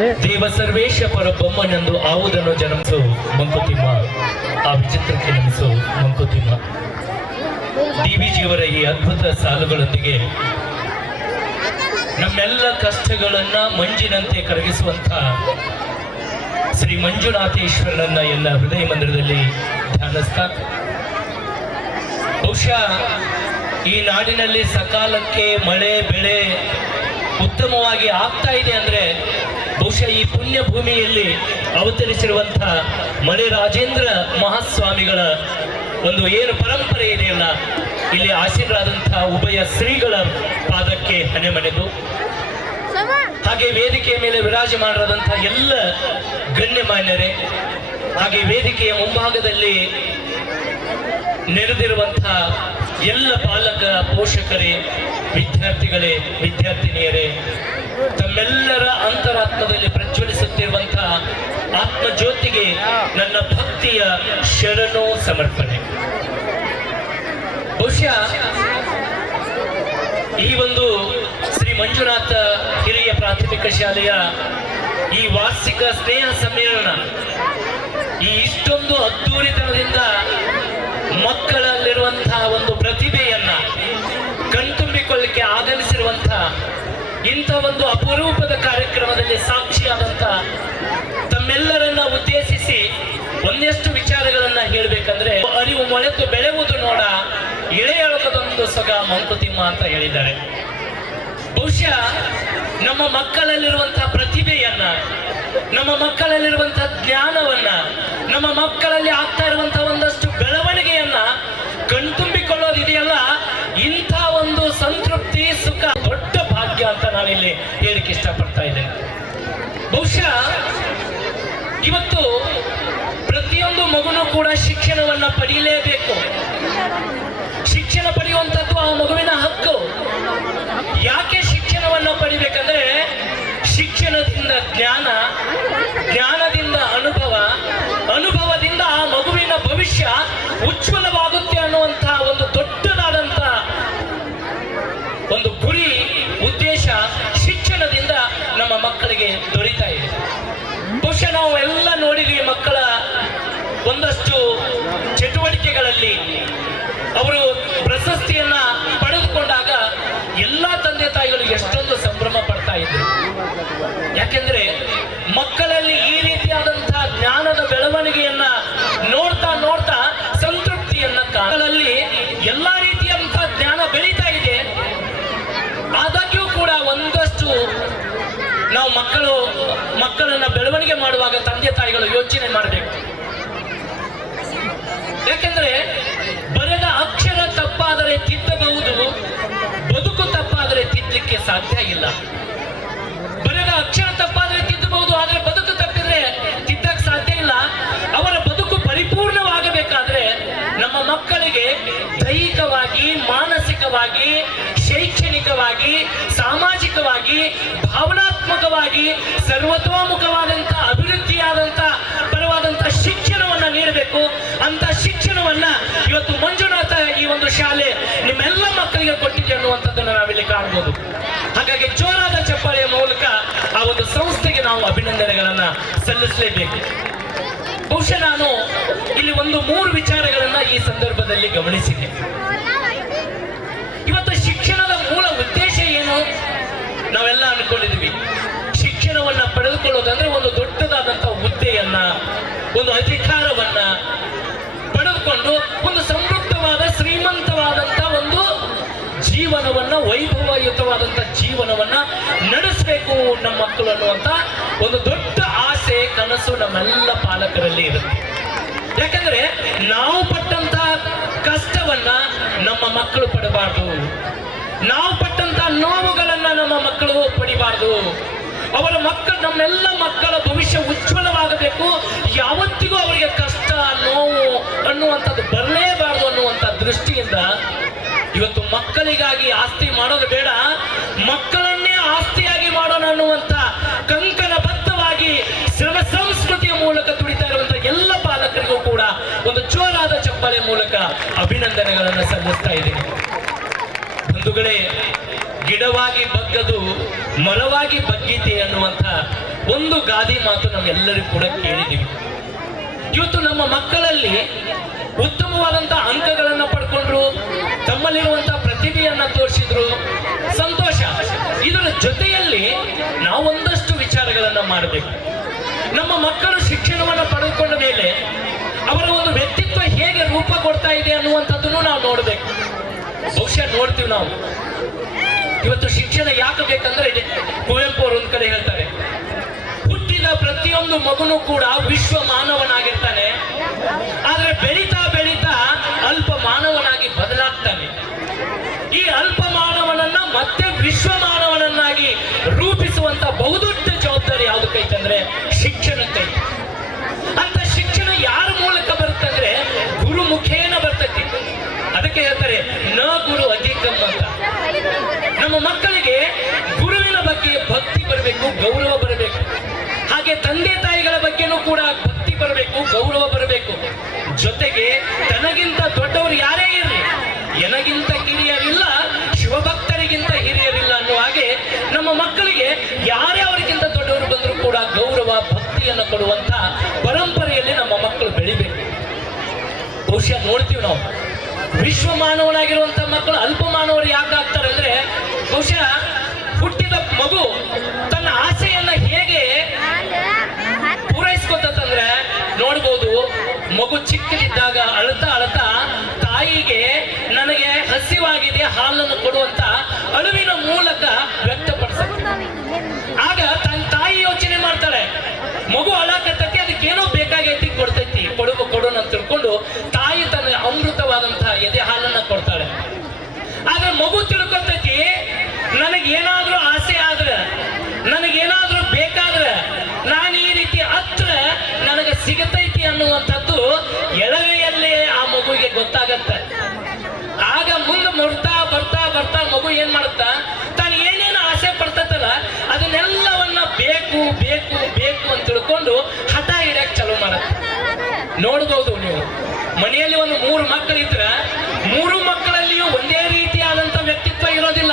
ದೇವ ಸರ್ವೇಶ ಪರಬೊಮ್ಮನೆಂದು ಆವುದನ್ನು ಜನಿಸು. ಮಂಕುತಿಮ್ಮ, ಆ ವಿಚಿತ್ರಕ್ಕೆ ನಮಿಸು ಮಂಕುತಿಮ್ಮ. ಡಿಬಿಜಿಯವರ ಈ ಅದ್ಭುತ ಸಾಲುಗಳೊಂದಿಗೆ ನಮ್ಮೆಲ್ಲ ಕಷ್ಟಗಳನ್ನ ಮಂಜಿನಂತೆ ಕರಗಿಸುವಂತ ಶ್ರೀ ಮಂಜುನಾಥೇಶ್ವರನನ್ನ ಎಲ್ಲ ಹೃದಯ ಮಂದಿರದಲ್ಲಿ ಧ್ಯಾನಿಸ್ತಾ. ಬಹುಶಃ ಈ ನಾಡಿನಲ್ಲಿ ಸಕಾಲಕ್ಕೆ ಮಳೆ, ಬೆಳೆ ಉತ್ತಮವಾಗಿ ಆಗ್ತಾ ಇದೆ ಅಂದ್ರೆ ಬಹುಶಃ ಈ ಪುಣ್ಯ ಭೂಮಿಯಲ್ಲಿ ಅವತರಿಸಿರುವಂತಹ ಮಳೆ ರಾಜೇಂದ್ರ ಮಹಾಸ್ವಾಮಿಗಳ ಒಂದು ಏನು ಪರಂಪರೆ ಇದೆಯಲ್ಲ ಇಲ್ಲಿ ಆಶೀರ್ವಾದಂತಹ ಉಭಯ ಶ್ರೀಗಳ ಪಾದಕ್ಕೆ ಹಣೆ ಮನೆದು ಹಾಗೆ ವೇದಿಕೆಯ ಮೇಲೆ ವಿರಾಜಮಾನರಾದಂತಹ ಎಲ್ಲ ಗಣ್ಯಮಾನ್ಯರೇ, ಹಾಗೆ ವೇದಿಕೆಯ ಮುಂಭಾಗದಲ್ಲಿ ನೆರೆದಿರುವಂತಹ ಎಲ್ಲ ಪಾಲಕ ಪೋಷಕರೇ, ವಿದ್ಯಾರ್ಥಿಗಳೇ, ವಿದ್ಯಾರ್ಥಿನಿಯರೇ ತಮ್ಮೆಲ್ಲರ ಅಂತರಾತ್ಮದಲ್ಲಿ ಪ್ರಜ್ವಲಿಸುತ್ತಿರುವಂತಹ ಆತ್ಮಜ್ಯೋತಿಗೆ ನನ್ನ ಭಕ್ತಿಯ ಶರಣು ಸಮರ್ಪಣೆ. ಬಹುಶಃ ಈ ಒಂದು ಶ್ರೀ ಮಂಜುನಾಥ ಹಿರಿಯ ಪ್ರಾಥಮಿಕ ಶಾಲೆಯ ಈ ವಾರ್ಷಿಕ ಸ್ನೇಹ ಸಮ್ಮೇಳನ ಈ ಇಷ್ಟೊಂದು ಅದ್ದೂರಿತನದಿಂದ ಮಕ್ಕಳಲ್ಲಿರುವಂತಹ ಒಂದು ಪ್ರತಿಭೆಯನ್ನ ಕಣ್ತುಂಬಿಕೊಳ್ಳಿಕ್ಕೆ ಆಗಮಿಸಿರುವಂತಹ ಇಂಥ ಒಂದು ಅಪರೂಪದ ಕಾರ್ಯಕ್ರಮದಲ್ಲಿ ಸಾಕ್ಷಿಯಾದಂತ ತಮ್ಮೆಲ್ಲರನ್ನ ಉದ್ದೇಶಿಸಿ ಒಂದೆಷ್ಟು ವಿಚಾರಗಳನ್ನ ಹೇಳಬೇಕಂದ್ರೆ, ಅರಿವು ಮೊಳೆತು ಬೆಳೆಯುವುದು ನೋಡ ಇಳೆಯೊಳಗದೊಂದು ಸೊಗ ಮಂಕುತಿಮ್ಮ ಅಂತ ಹೇಳಿದ್ದಾರೆ. ಬಹುಶಃ ನಮ್ಮ ಮಕ್ಕಳಲ್ಲಿರುವಂತಹ ಪ್ರತಿಭೆಯನ್ನ, ನಮ್ಮ ಮಕ್ಕಳಲ್ಲಿರುವಂತಹ ಜ್ಞಾನವನ್ನ, ನಮ್ಮ ಮಕ್ಕಳಲ್ಲಿ ಆಗ್ತಾ ಇರುವಂತಹ ಒಂದಷ್ಟು ಬೆಳವಣಿಗೆಯನ್ನ ಕಣ್ತುಂಬಿಕೊಳ್ಳೋದಿದೆಯಲ್ಲ ನಾನಿಲ್ಲಿ ಹೇಳಕ್ಕೆ ಇಷ್ಟಪಡ್ತಾ ಇದೆ ಬಹುಶಃ ಇವತ್ತು ಪ್ರತಿಯೊಂದು ಮಗುನೂ ಕೂಡ ಶಿಕ್ಷಣವನ್ನ ಪಡೆಯಲೇಬೇಕು ಶಿಕ್ಷಣ ಪಡೆಯುವಂಥದ್ದು ಆ ಮಗುವಿನ ಹಕ್ಕು. ಯಾಕೆ ಶಿಕ್ಷಣವನ್ನು ಪಡಿಬೇಕಂದ್ರೆ ಶಿಕ್ಷಣದಿಂದ ಜ್ಞಾನ, ಜ್ಞಾನದಿಂದ ಅನುಭವ, ಅನುಭವದಿಂದ ಆ ಮಗುವಿನ ಭವಿಷ್ಯ ಉಜ್ವಲವಾಗುತ್ತೆ ಅನ್ನುವಂತಹ ಮಕ್ಕಳಿಗೆ ದೊರೀತಾ ಇದೆ. ಬಹುಶಃ ನಾವು ಎಲ್ಲ ನೋಡಿದ್ವಿ ಮಕ್ಕಳ ಒಂದಷ್ಟು ಚಟುವಟಿಕೆಗಳಲ್ಲಿ ಮಕ್ಕಳನ್ನ ಬೆಳವಣಿಗೆ ಮಾಡುವಾಗ ತಂದೆ ತಾಯಿಗಳು ಯೋಚನೆ ಮಾಡಬೇಕು. ಯಾಕೆಂದ್ರೆ, ಬರೆದ ಅಕ್ಷರ ತಪ್ಪಾದರೆ ತಿದ್ದಬಹುದು, ಬದುಕು ತಪ್ಪಾದರೆ ತಿದ್ದಲಿಕ್ಕೆ ಸಾಧ್ಯ ಇಲ್ಲ. ಬರೆದ ಅಕ್ಷರ ತಪ್ಪಾದರೆ ತಿದ್ದಬಹುದು, ಆದ್ರೆ ಬದುಕು ತಪ್ಪಿದ್ರೆ ತಿದ್ದಕ್ ಸಾಧ್ಯ ಇಲ್ಲ. ಅವರ ಬದುಕು ಪರಿಪೂರ್ಣವಾಗಬೇಕಾದ್ರೆ ನಮ್ಮ ಮಕ್ಕಳಿಗೆ ದೈಹಿಕವಾಗಿ, ಮಾನಸಿಕವಾಗಿ, ಶೈಕ್ಷಣಿಕವಾಗಿ, ಸಾಮಾಜಿಕವಾಗಿ, ಭಾವನಾತ್ಮಕವಾಗಿ ಸರ್ವತೋಮುಖವಾದಂತ ಮಂಜುನಾಥ ಈ ಒಂದು ಶಾಲೆ ನಿಮ್ಮೆಲ್ಲ ಮಕ್ಕಳಿಗೆ ಕೊಟ್ಟಿದೆ ಅನ್ನುವಂಥದ್ದನ್ನು ನಾವಿಲ್ಲಿ ಕಾಣಬಹುದು. ಹಾಗಾಗಿ ಜೋರಾದ ಚಪ್ಪಾಳೆಯ ಮೂಲಕ ಆ ಒಂದು ಸಂಸ್ಥೆಗೆ ನಾವು ಅಭಿನಂದನೆಗಳನ್ನ ಸಲ್ಲಿಸಲೇಬೇಕು. ಬಹುಶಃ ನಾನು ಇಲ್ಲಿ ಒಂದು ಮೂರು ವಿಚಾರಗಳನ್ನ ಈ ಸಂದರ್ಭದಲ್ಲಿ ಗಮನಿಸಿದೆ ಇವತ್ತು ಶಿಕ್ಷಣದ ಮೂಲ ಉದ್ದೇಶ ಏನು? ನಾವೆಲ್ಲ ಅನ್ಕೊಂಡಿದ್ವಿ ಶಿಕ್ಷಣವನ್ನ ಪಡೆದುಕೊಳ್ಳೋದಂದ್ರೆ ಒಂದು ದೊಡ್ಡದಾದಂತಹ ಹುದ್ದೆಯನ್ನ, ಒಂದು ಅಧಿಕಾರವನ್ನ ಪಡೆದುಕೊಂಡು ಒಂದು ಜೀವನವನ್ನ, ವೈಭವಯುತವಾದಂತ ಜೀವನವನ್ನ ನಡೆಸಬೇಕು ನಮ್ಮ ಮಕ್ಕಳು ಅನ್ನುವಂತ ಒಂದು ದೊಡ್ಡ ಆಸೆ, ಕನಸು ನಮ್ಮೆಲ್ಲ ಪಾಲಕರಲ್ಲಿ ಇರುತ್ತೆ. ಯಾಕಂದ್ರೆ ನಾವು ಪಟ್ಟಂತ ಕಷ್ಟವನ್ನ ನಮ್ಮ ಮಕ್ಕಳು ಪಡಬಾರ್ದು. ನಾವು ಪಟ್ಟಂತ ನೋವುಗಳನ್ನ ನಮ್ಮ ಮಕ್ಕಳು ಪಡಿಬಾರ್ದು. ಅವರ ಮಕ್ಕಳು, ನಮ್ಮೆಲ್ಲ ಮಕ್ಕಳ ಭವಿಷ್ಯ ಉಜ್ವಲವಾಗಬೇಕು. ಯಾವತ್ತಿಗೂ ಅವರಿಗೆ ಕಷ್ಟ, ನೋವು ಅನ್ನುವಂಥದ್ದು ಬರಲೇಬಾರದು ಅನ್ನುವಂಥ ದೃಷ್ಟಿಯಿಂದ ಇವತ್ತು ಮಕ್ಕಳಿಗಾಗಿ ಆಸ್ತಿ ಮಾಡೋದು ಬೇಡ, ಮಕ್ಕಳನ್ನೇ ಆಸ್ತಿಯಾಗಿ ಮಾಡೋಣ ಅನ್ನುವಂಥ ಕಂಕಣಬದ್ಧವಾಗಿ ಶ್ರಮ ಸಂಸ್ಕೃತಿಯ ಮೂಲಕ ತುಡಿತಾ ಇರುವಂತ ಎಲ್ಲ ಪಾಲಕರಿಗೂ ಕೂಡ ಒಂದು ಜೋರಾದ ಚಪ್ಪಲೆ ಮೂಲಕ ಅಭಿನಂದನೆಗಳನ್ನು ಸಲ್ಲಿಸ್ತಾ ಇದ್ದೀನಿ. ಬಂಧುಗಳೇ, ಗಿಡವಾಗಿ ಬಗ್ಗದು, ಮರವಾಗಿ ಬಗ್ಗೀತಿ ಅನ್ನುವಂಥ ಒಂದು ಗಾದಿ ಮಾತು ನಮ್ಗೆಲ್ಲರಿಗೂ ಕೂಡ ಕೇಳಿದೀವಿ ಇವತ್ತು ನಮ್ಮ ಮಕ್ಕಳಲ್ಲಿ ಜೊತೆಯಲ್ಲಿ ನಾವೊಂದಷ್ಟು ವಿಚಾರಗಳನ್ನು ಮಾಡಬೇಕು. ನಮ್ಮ ಮಕ್ಕಳು ಶಿಕ್ಷಣವನ್ನು ಪಡೆದುಕೊಂಡ ಮೇಲೆ ಅವರ ಒಂದು ವ್ಯಕ್ತಿತ್ವ ಹೇಗೆ ರೂಪ ಕೊಡ್ತಾ ಇದೆ ಅನ್ನುವಂಥದ್ದನ್ನು ನಾವು ನೋಡಬೇಕು. ಬಹುಶಃ ನೋಡ್ತೀವಿ ನಾವು. ಇವತ್ತು ಶಿಕ್ಷಣ ಯಾಕೆ ಬೇಕಂದ್ರೆ. ಕುವೆಂಪು ಅವರು ಒಂದು ಹೇಳ್ತಾರೆ, ಹುಟ್ಟಿದ ಪ್ರತಿಯೊಂದು ಮಗುನು ಕೂಡ ವಿಶ್ವ ಮಾನವನಾಗಿರ್ತಾನೆ. ಆದ್ರೆ ಬೆಳೀತಾ ಬೆಳೀತಾ ಅಲ್ಪ ಮಾನವನಾಗಿ ಬದಲಾಗ್ತಾನೆ. ಈ ಅಲ್ಪ ಮಾನವನನ್ನ ಮತ್ತೆ ವಿಶ್ವ ಮಾನವನನ್ನಾಗಿ ರೂಪಿಸುವಂತ ಬಹುದೊಡ್ಡ ಕೊಡುವಂತ ಪರಂಪರೆಯಲ್ಲಿ ನಮ್ಮ ಮಕ್ಕಳು ಬೆಳಿಬೇಕು. ಬಹುಶಃ ನೋಡ್ತೀವಿ ನಾವು. ವಿಶ್ವ ಮಾನವನಾಗಿರುವಂತ ಮಕ್ಕಳು ಅಲ್ಪ ಮಾನವರು ಯಾಕೆ ಆಗ್ತಾರೆ ಅಂದ್ರೆ, ಬಹುಶಃ ಹುಟ್ಟಿದ ಮಗು ತನ್ನ ಆಸೆಯನ್ನ ಹೇಗೆ ಪೂರೈಸ್ಕೊತಂದ್ರೆ ನೋಡ್ಬೋದು, ಮಗು ಚಿಕ್ಕದಿದ್ದಾಗ ಅಳ್ತಾ ಅಳ್ತಾ ತಾಯಿಗೆ ನನಗೆ ಹಸಿವಾಗಿದೆ ಹಾಲನ್ನು ಕೊಡುವಂತ ಅಳುವಿನ ಮೂಲಕ ವ್ಯಕ್ತಪಡಿಸುತ್ತೆ ಆಗ ತನ್ನ ತಾಯಿ ಯೋಚನೆ ಮಾಡ್ತಾಳೆ ಮಗು ಅಳಾಕತ್ತೈತಿ ಅದಕ್ಕೆ ಏನೋ ಬೇಕಾಗೈತಿ, ಕೊಡ್ತೈತಿ. ಕೊಡು ಕೊಡೋಣ ಅಂತ ತಿಳ್ಕೊಂಡು ತಾಯಿ ತನ್ನ ಅಮೃತವಾದಂತಹ ಎದೆ ಹಾಲನ್ನ ಕೊಡ್ತಾಳೆ. ಆದ್ರೆ ಮಗು ತಿಳ್ಕೊತೈತಿ, ನನಗೇನಾದ್ರೂ ಆಸೆ ಆದ್ರೆ ಮಕ್ಕಳಿದ್ರ ಮೂರು ಮಕ್ಕಳಲ್ಲಿಯೂ ಒಂದೇ ರೀತಿಯಾದಂತ ವ್ಯಕ್ತಿತ್ವ ಇರೋದಿಲ್ಲ.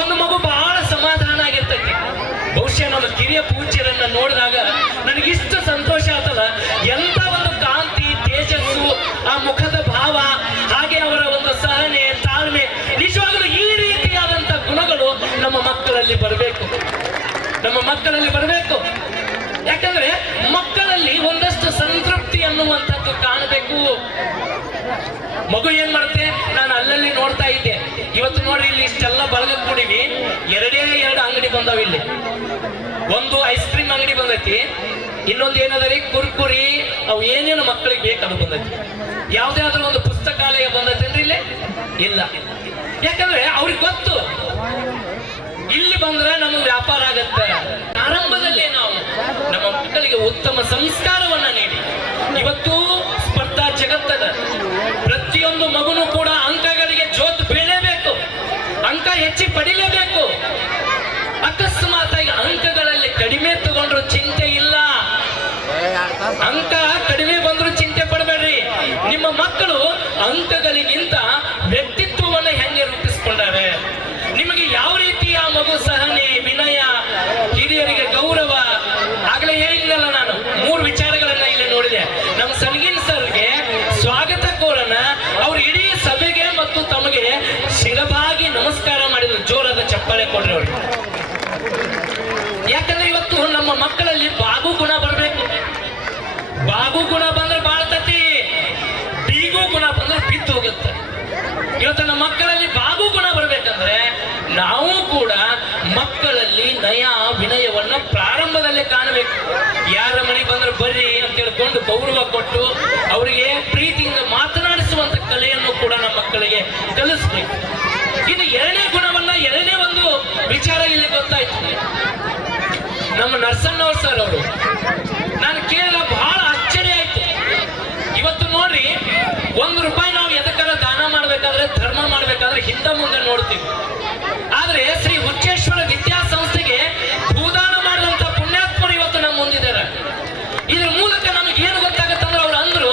ಒಂದು ಮಗು ಬಹಳ ಸಮಾಧಾನ ಆಗಿರ್ತೈತಿ. ಬಹುಶಃ ನಮ್ಮ ಕಿರಿಯ ಪೂಜ್ಯರನ್ನ ನೋಡಿದಾಗ ನನಗಿಷ್ಟು ಸಂತೋಷ ಆತಲ್ಲ ಎಂತ ಒಂದು ಕಾಂತಿ, ತೇಜಸ್ಸು, ಆ ಮುಖದ ಭಾವ, ಹಾಗೆ ಅವರ ಒಂದು ಸಹನೆ, ತಾಳ್ಮೆ, ನಿಜವಾಗಲೂ ಈ ರೀತಿಯಾದಂತ ಗುಣಗಳು ನಮ್ಮ ಮಕ್ಕಳಲ್ಲಿ ಬರಬೇಕು. ನಮ್ಮ ಮಕ್ಕಳಲ್ಲಿ ಬರಬೇಕು. ಯಾಕಂದ್ರೆ ಮಕ್ಕಳಲ್ಲಿ ಒಂದಷ್ಟು ಸಂತೃಪ್ತಿ ಅನ್ನುವಂಥದ್ದು ಕಾಣಬೇಕು. ಮಗು ಏನ್ ಮಾಡುತ್ತೆ ನಾನು ಅಲ್ಲಲ್ಲಿ ನೋಡ್ತಾ ಇದ್ದೆ. ಇವತ್ತು ನೋಡಿ ಇಲ್ಲಿ ಇಷ್ಟೆಲ್ಲ ಬಳಗ ಕೂಡಿವಿ ಎರಡೇ ಎರಡು ಅಂಗಡಿ ಬಂದಾವ ಇಲ್ಲಿ. ಒಂದು ಐಸ್ ಕ್ರೀಮ್ ಅಂಗಡಿ ಬಂದೈತಿ. ಇನ್ನೊಂದು ಏನದರಿ ಕುರ್ಕುರಿ. ಅವು ಏನೇನು ಮಕ್ಕಳಿಗೆ ಬೇಕು ಅದು ಬಂದೈತಿ. ಯಾವುದೇ ಆದ್ರೂ ಒಂದು ಪುಸ್ತಕಾಲಯ ಬಂದೈತೇನ್ರಿ ಇಲ್ಲಿ? ಇಲ್ಲ. ಯಾಕಂದ್ರೆ ಅವ್ರಿಗೆ ಗೊತ್ತು. ಇಲ್ಲಿ ಬಂದ್ರೆ ನಮಗೆ ವ್ಯಾಪಾರ ಆಗತ್ತೆ. ಆರಂಭದಲ್ಲಿ ನಾವು ನಮ್ಮ ಮಕ್ಕಳಿಗೆ ಉತ್ತಮ ಸಂಸ್ಕಾರವನ್ನ ನೀಡಿ. ಇವತ್ತು ಅಂಕ ಹೆಚ್ಚಿ ಪಡಿಲೇಬೇಕು ಮಕ್ಕಳಲ್ಲಿ ಬಾಗು ಗುಣ ಬರಬೇಕು. ಬಾಗು ಗುಣ ಬಂದ್ರೆ ಬಾಳ್ತತಿ ಬೀಗು ಗುಣ ಬಂದ್ರೆ ಬಿದ್ದು ಹೋಗುತ್ತೆ. ಇವತ್ತು ನಮ್ಮ ಮಕ್ಕಳಲ್ಲಿ ಬಾಗು ಗುಣ ಬರ್ಬೇಕಂದ್ರೆ ನಾವು ಕೂಡ ಮಕ್ಕಳಲ್ಲಿ ನಯ ವಿನಯವನ್ನ ಪ್ರಾರಂಭದಲ್ಲೇ ಕಾಣಬೇಕು. ಯಾರ ಮನೆಗೆ ಬಂದ್ರೆ ಬರ್ರಿ ಅಂತ ಹೇಳ್ಕೊಂಡು ಗೌರವ ಕೊಟ್ಟು ಅವರಿಗೆ ಪ್ರೀತಿಯಿಂದ ಮಾತನಾಡಿಸುವಂತ ಕಲೆಯನ್ನು ಕೂಡ ನಮ್ಮ ಮಕ್ಕಳಿಗೆ ಕಲಿಸ್ಬೇಕು. ಇದು ಎರಡನೇ ಗುಣವನ್ನ ಎರಡನೇ ಒಂದು ವಿಚಾರ ಇಲ್ಲಿ ಗೊತ್ತಾಯ್ತು ನಮ್ಮ ನರಸಣ್ಣವ್ರ ಸರ್ ಅವರು. ನಾನು ಕೇಳಿದ ಬಹಳ ಆಶ್ಚರ್ಯ ಆಯ್ತು ಇವತ್ತು ನೋಡ್ರಿ, ಒಂದು ರೂಪಾಯಿ ನಾವು ಎದಕ್ಕಾರ ದಾನ ಮಾಡ್ಬೇಕಾದ್ರೆ, ಧರ್ಮ ಮಾಡ್ಬೇಕಾದ್ರೆ ಹಿಂದೆ ಮುಂದೆ ನೋಡ್ತೀವಿ. ಆದ್ರೆ ಶ್ರೀ ಹುಚ್ಚೇಶ್ವರ ವಿದ್ಯಾಸಂಸ್ಥೆಗೆ ಭೂದಾನ ಮಾಡಿದಂತ ಪುಣ್ಯಾತ್ಮರು ಇವತ್ತು ನಮ್ಮ ಮುಂದಿದ್ದಾರೆ. ಇದ್ರ ಮೂಲಕ ನಮ್ಗೆ ಏನು ಗೊತ್ತಾಗತ್ತಂದ್ರೆ ಅವ್ರು ಅಂದ್ರು,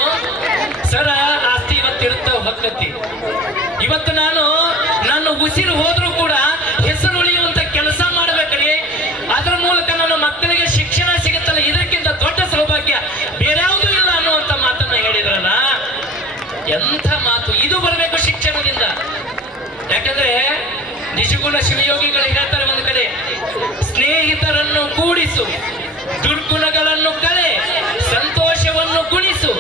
ಸರ, ಆಸ್ತಿ ಇವತ್ತು ಹೊಕ್ಕತ್ತಿ ಹೊಕ್ಕತಿ ಇವತ್ತು ನಾನು ನನ್ನ ಉಸಿರು ಹೋದ್ರೂ ಕೂಡ ಹೆಸರು ಉಳಿಯುವಂತ ಕೆಲಸ ಮಾಡ್ಬೇಕ್ರಿ ಅದ್ರ ಮೂಲಕ ನನ್ನ ಮಕ್ಕಳಿಗೆ ಶಿವಯೋಗಿಗಳು ಹೇಳ್ತಾರೆ ಒಂದು ಕಡೆ, ಸ್ನೇಹಿತರನ್ನು ಕೂಡಿಸು, ದುರ್ಗುಣಗಳನ್ನು ಕಲೆ, ಸಂತೋಷವನ್ನು ಗುಣಿಸು,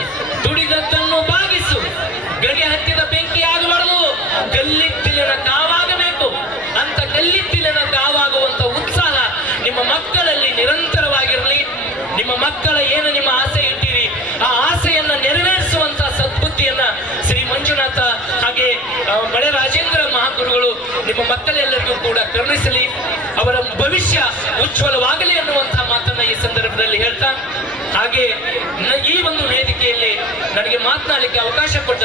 ದುಡಿದದ್ದನ್ನು ಬಾಗಿಸು. ಗಡಿ ಹತ್ತಿದ ಬೆಂಕಿ ಆಗಬಾರದು, ಕಲ್ಲಿದ್ದಿಲಿನ ಕಾವಾಗಬೇಕು. ಅಂತ ಕಲ್ಲಿದ್ದಿಲಿನ ಕಾವಾಗುವಂತ ಉತ್ಸಾಹ ನಿಮ್ಮ ಮಕ್ಕಳಲ್ಲಿ ನಿರಂತರವಾಗಿರಲಿ. ನಿಮ್ಮ ಮಕ್ಕಳ ಏನು ನಿಮ್ಮ ಆಸೆ ಇಟ್ಟಿರಿ? ಮಹಾಗುರುಗಳು ನಿಮ್ಮ ಮಕ್ಕಳೆಲ್ಲರಿಗೂ ಕೂಡ ಕರುಣಿಸಲಿ, ಅವರ ಭವಿಷ್ಯ ಉಜ್ವಲವಾಗಲಿ ಅನ್ನುವಂತಹ ಮಾತನ್ನ ಈ ಸಂದರ್ಭದಲ್ಲಿ ಹೇಳ್ತಾ, ಹಾಗೆ ಈ ಒಂದು ವೇದಿಕೆಯಲ್ಲಿ ನನಗೆ ಮಾತನಾಡಲಿಕ್ಕೆ ಅವಕಾಶ ಕೊಟ್ಟ